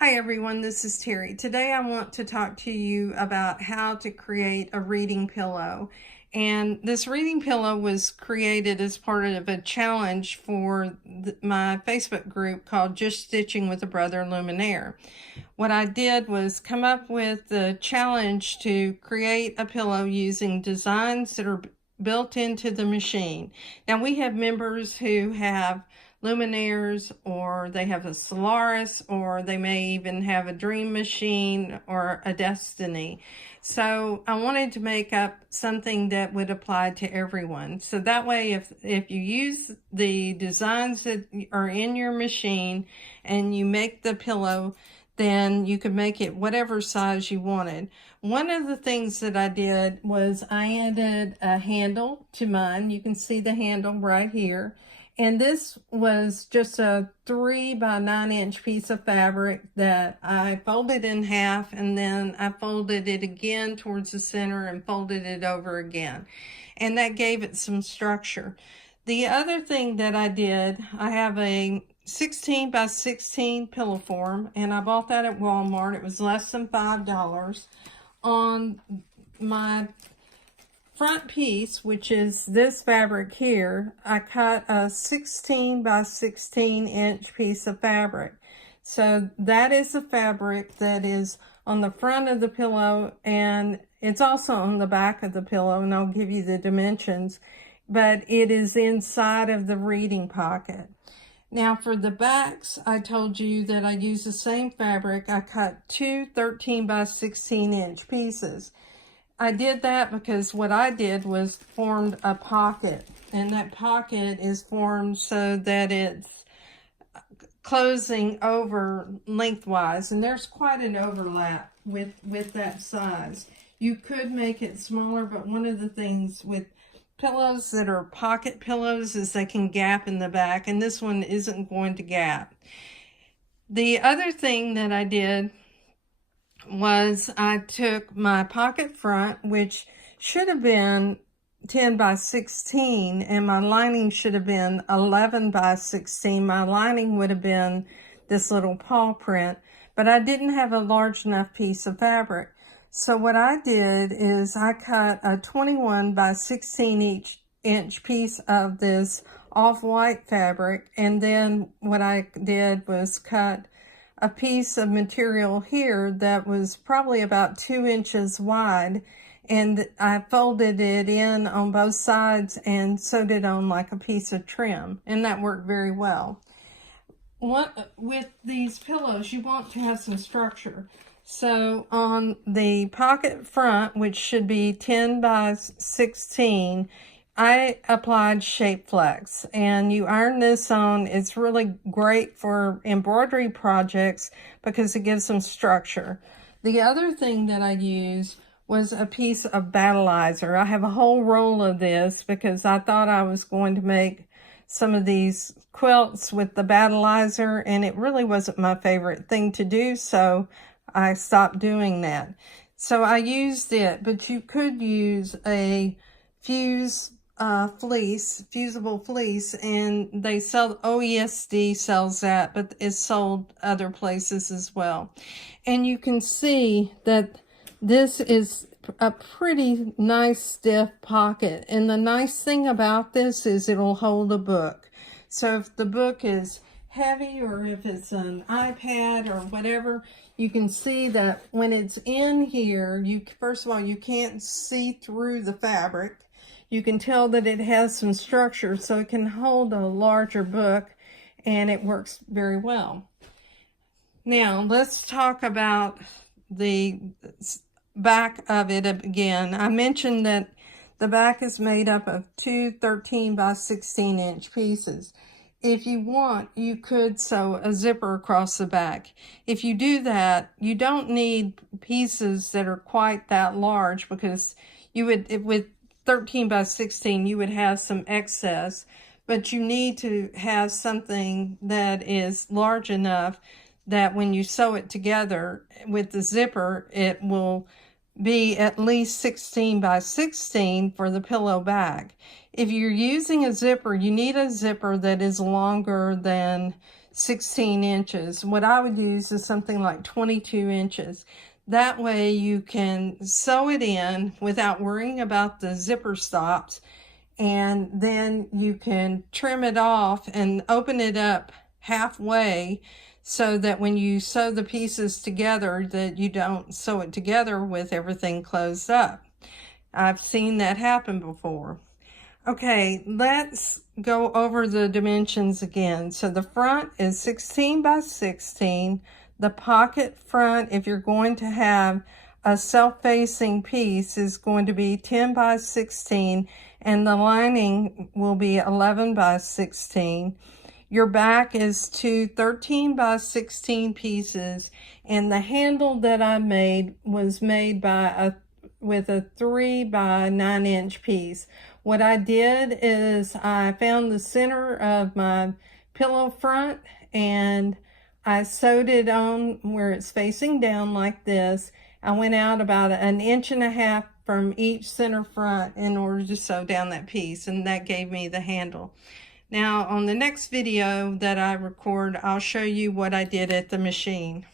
Hi everyone, this is Terry. Today I want to talk to you about how to create a reading pillow. And this reading pillow was created as part of a challenge for my Facebook group called Just Stitching with a Brother Luminaire. What I did was come up with the challenge to create a pillow using designs that are built into the machine. Now we have members who have Luminaires, or they have a Solaris, or they may even have a Dream Machine or a Destiny. So I wanted to make up something that would apply to everyone. So that way, if you use the designs that are in your machine and you make the pillow, then you could make it whatever size you wanted. One of the things that I did was I added a handle to mine. You can see the handle right here. And this was just a 3 by 9 inch piece of fabric that I folded in half, and then I folded it again towards the center and folded it over again. And that gave it some structure. The other thing that I did, I have a 16 by 16 pillow form, and I bought that at Walmart. It was less than $5. On my front piece, which is this fabric here, I cut a 16 by 16 inch piece of fabric. So that is the fabric that is on the front of the pillow, and it's also on the back of the pillow, and I'll give you the dimensions, but it is inside of the reading pocket. Now for the backs, I told you that I used the same fabric. I cut two 13 by 16 inch pieces. I did that because what I did was formed a pocket, and that pocket is formed so that it's closing over lengthwise, and there's quite an overlap with that size. You could make it smaller, but one of the things with pillows that are pocket pillows is they can gap in the back, and this one isn't going to gap. The other thing that I did was I took my pocket front, which should have been 10 by 16, and my lining should have been 11 by 16. My lining would have been this little paw print, but I didn't have a large enough piece of fabric. So what I did is I cut a 21 by 16 inch piece of this off-white fabric, and then what I did was cut a piece of material here that was probably about 2 inches wide, and I folded it in on both sides and sewed it on like a piece of trim, and that worked very well. With these pillows, you want to have some structure. So on the pocket front, which should be 10 by 16, I applied Shape Flex, and you iron this on. It's really great for embroidery projects because it gives them structure. The other thing that I used was a piece of battleizer. I have a whole roll of this because I thought I was going to make some of these quilts with the battleizer, and it really wasn't my favorite thing to do, so I stopped doing that. So I used it, but you could use a fusible fleece, and they sell, OESD sells that, but it's sold other places as well. And you can see that this is a pretty nice stiff pocket, and the nice thing about this is it'll hold a book. So if the book is heavy, or if it's an iPad or whatever, you can see that when it's in here, first of all, you can't see through the fabric. You can tell that it has some structure, so it can hold a larger book, and it works very well. Now, let's talk about the back of it again. I mentioned that the back is made up of two 13 by 16 inch pieces. If you want, you could sew a zipper across the back. If you do that, you don't need pieces that are quite that large, because you would, with 13 by 16, you would have some excess, but you need to have something that is large enough that when you sew it together with the zipper, it will be at least 16 by 16 for the pillow back. If you're using a zipper, you need a zipper that is longer than 16 inches. What I would use is something like 22 inches. That way you can sew it in without worrying about the zipper stops, and then you can trim it off and open it up halfway so that when you sew the pieces together that you don't sew it together with everything closed up. I've seen that happen before. Okay, let's go over the dimensions again. So the front is 16 by 16. The pocket front, if you're going to have a self-facing piece, is going to be 10 by 16, and the lining will be 11 by 16. Your back is 13 by 16 pieces, and the handle that I made was made with a 3 by 9 inch piece. What I did is I found the center of my pillow front and I sewed it on where it's facing down like this. I went out about 1.5 inches from each center front in order to sew down that piece, and that gave me the handle. Now on the next video that I record, I'll show you what I did at the machine.